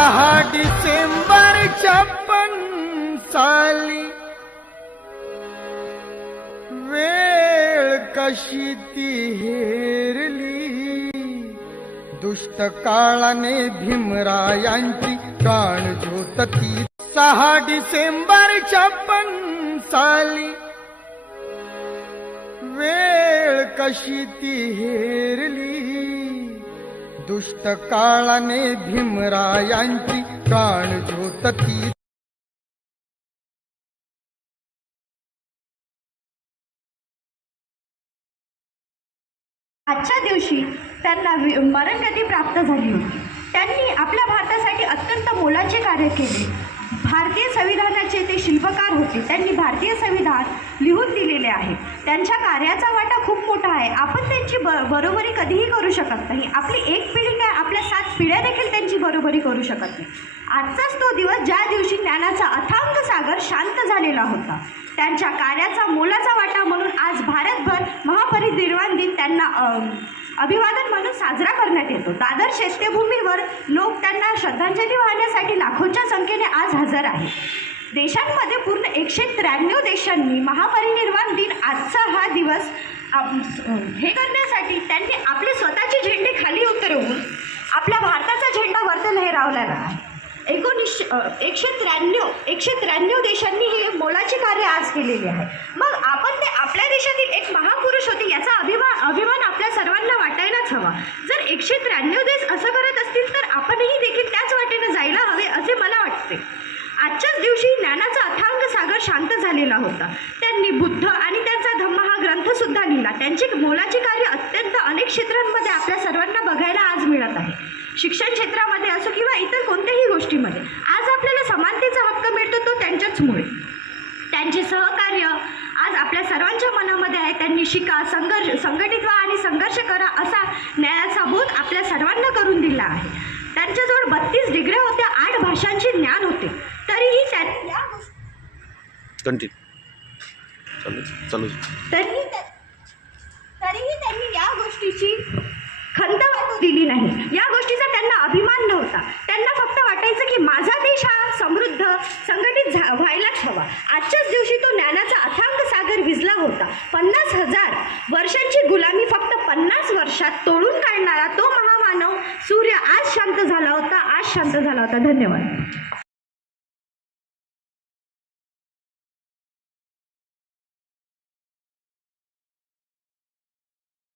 6 डिसेंबर 56 साली वेळ कशी ती हेरली, दुष्ट काळाने भीमरायांची काळझोत ती. 6 डिसेंबर 56 साली वेळ कशी ती हेरली, दुष्ट काळाने भीमरायांची काळझोत ती. आजच्या दिवशी त्यांना मरणगती प्राप्त झाली होती. त्यांनी आपल्या भारतासाठी अत्यंत मोलाचे कार्य केले. भारतीय संविधानाचे ते शिल्पकार होते. त्यांनी भारतीय संविधान लिहून दिलेले आहे. त्यांच्या कार्याचा वाटा खूप मोठा आहे. आपण त्यांची बरोबरी कधीही करू शकत नाही. आपली एक पिढी काय, आपल्या 7 पिढ्या देखील त्यांची बरोबरी करू शकत नाही. आजचाच तो दिवस ज्या दिवशी ज्ञानाचा अथांग सागर शांत झालेला होता. त्यांच्या कार्याचा मोलाचा वाटा म्हणून आज भारतभर महापरिनिर्वाण दिन त्यांना अभिवादन म्हणून साजरा करण्यात येतो. दादर चैत्यभूमीवर लोक त्यांना श्रद्धांजली वाहण्यासाठी लाखोंच्या संख्येने आज हजर आहेत. देशांमध्ये पूर्ण 193 देशांनी महापरिनिर्वाण दिन आजचा हा दिवस हे करण्यासाठी त्यांनी आपले स्वतःचे झेंडे खाली उतरवून आपल्या भारताचा झेंडा वरती लहरावलेला आहे. 193 देशांनी हे मोलाचे कार्य आज केलेले आहे. मग आपण ते आपल्या देशातील एक महापुरुष होते याचा अभिमान आपल्या सर्वांना वाटायलाच हवा. जर 193 देश असं करत असतील तर आपणही देखील त्याच वाटेने जायला हवे असे मला वाटते. आजच्याच दिवशी ज्ञानाचा अथांग सागर शांत झालेला होता. त्यांनी बुद्ध आणि त्यांचा धम्म हा ग्रंथसुद्धा लिहिला. त्यांचे मोलाचे कार्य अत्यंत अनेक क्षेत्रांमध्ये आपल्या सर्वांना बघायला आज मिळत आहे. शिक्षण क्षेत्रामध्ये असो किंवा इतर कोणत्याही गोष्टीमध्ये आज आपल्याला समानतेचा हक्क मिळतो तो त्यांच्याचमुळे. त्यांचे सहकार्य आज आपल्या सर्वांच्या मनामध्ये आहे. त्यांनी शिका, संघटित व्हा आणि संघर्ष करा असा न्यायाचा बोध आपल्या सर्वांना करून दिला आहे. त्यांच्याजवळ 32 डिग्र्या होत्या, 8 भाषांचे ज्ञान होते. तरीही त्यांनी या गोष्टीची खंत वाटू दिली नाही. या गोष्टीचा त्यांना अभिमान नव्हता. त्यांना फक्त वाटायचं की माझा देश हा समृद्ध, संघटित व्हायलाच हवा. आजच्याच दिवशी तो ज्ञानाचा अथांग सागर विझला होता. 50,000 वर्षांची गुलामी फक्त 50 वर्षात तोडून काढणारा तो महामानव सूर्य आज शांत झाला होता. धन्यवाद.